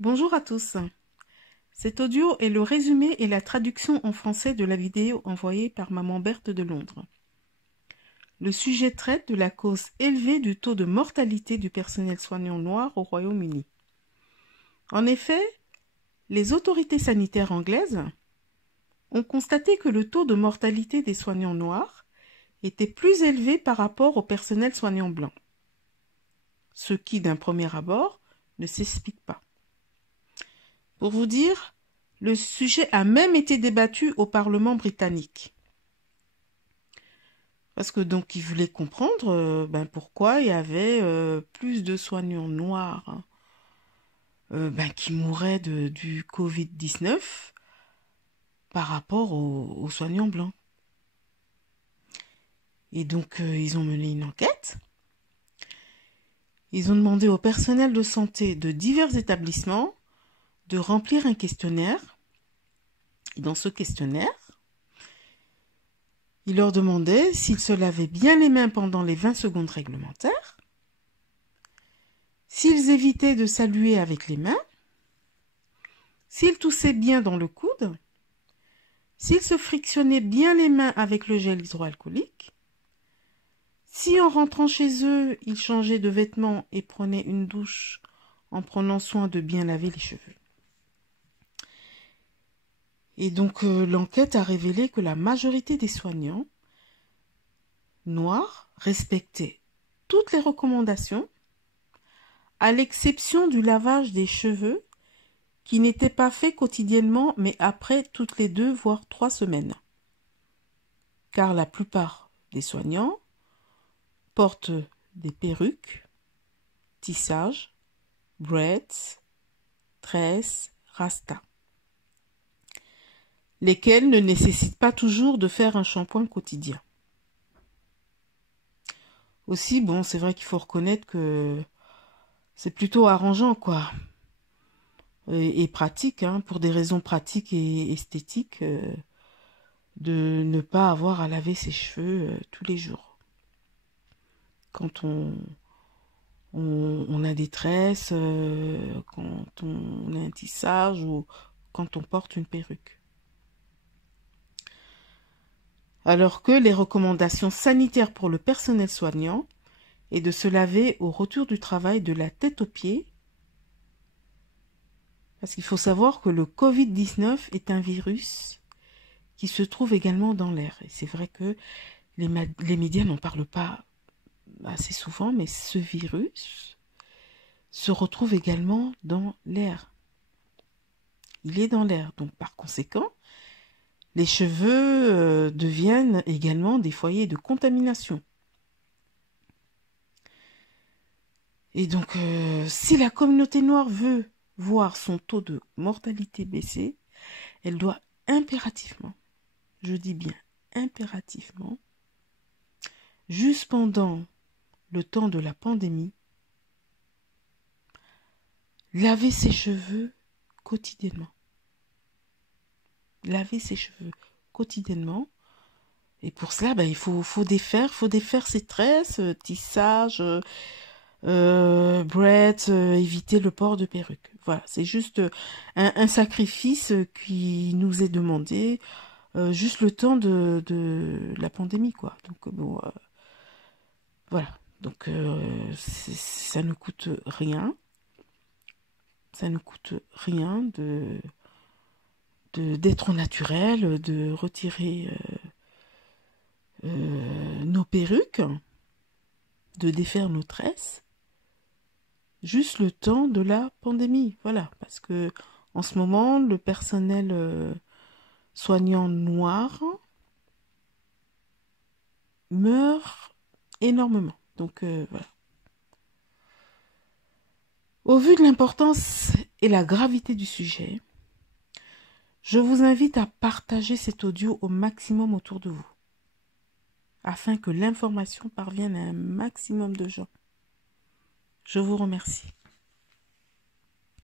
Bonjour à tous. Cet audio est le résumé et la traduction en français de la vidéo envoyée par Maman Berthe de Londres. Le sujet traite de la cause élevée du taux de mortalité du personnel soignant noir au Royaume-Uni. En effet, les autorités sanitaires anglaises ont constaté que le taux de mortalité des soignants noirs était plus élevé par rapport au personnel soignant blanc, ce qui, d'un premier abord, ne s'explique pas. Pour vous dire, le sujet a même été débattu au Parlement britannique. Parce que donc ils voulaient comprendre pourquoi il y avait plus de soignants noirs qui mouraient du Covid-19 par rapport aux soignants blancs. Et donc ils ont mené une enquête. Ils ont demandé au personnel de santé de divers établissements de remplir un questionnaire. Et dans ce questionnaire, il leur demandait s'ils se lavaient bien les mains pendant les 20 secondes réglementaires, s'ils évitaient de saluer avec les mains, s'ils toussaient bien dans le coude, s'ils se frictionnaient bien les mains avec le gel hydroalcoolique, si en rentrant chez eux, ils changeaient de vêtements et prenaient une douche en prenant soin de bien laver les cheveux. Et donc l'enquête a révélé que la majorité des soignants noirs respectaient toutes les recommandations, à l'exception du lavage des cheveux, qui n'était pas fait quotidiennement, mais après toutes les 2 voire 3 semaines. Car la plupart des soignants portent des perruques, tissages, braids, tresses, rasta, lesquels ne nécessitent pas toujours de faire un shampoing quotidien. Aussi, bon, c'est vrai qu'il faut reconnaître que c'est plutôt arrangeant, quoi. Et pratique, hein, pour des raisons pratiques et esthétiques, de ne pas avoir à laver ses cheveux tous les jours. Quand on a des tresses, quand on a un tissage ou quand on porte une perruque. Alors que les recommandations sanitaires pour le personnel soignant est de se laver au retour du travail de la tête aux pieds, parce qu'il faut savoir que le Covid-19 est un virus qui se trouve également dans l'air. Et c'est vrai que les médias n'en parlent pas assez souvent, mais ce virus se retrouve également dans l'air. Il est dans l'air, donc par conséquent, les cheveux deviennent également des foyers de contamination. Et donc, si la communauté noire veut voir son taux de mortalité baisser, elle doit impérativement, je dis bien impérativement, juste pendant le temps de la pandémie, laver ses cheveux quotidiennement. Laver ses cheveux quotidiennement. Et pour cela, il faut défaire ses tresses, tissage, braids, éviter le port de perruque. Voilà, c'est juste un sacrifice qui nous est demandé juste le temps de la pandémie, quoi. Donc bon, voilà. Donc ça ne coûte rien. Ça ne coûte rien d'être naturel, de retirer nos perruques, de défaire nos tresses, juste le temps de la pandémie. Voilà, parce que en ce moment, le personnel soignant noir meurt énormément. Donc voilà. Au vu de l'importance et la gravité du sujet, je vous invite à partager cet audio au maximum autour de vous, afin que l'information parvienne à un maximum de gens. Je vous remercie.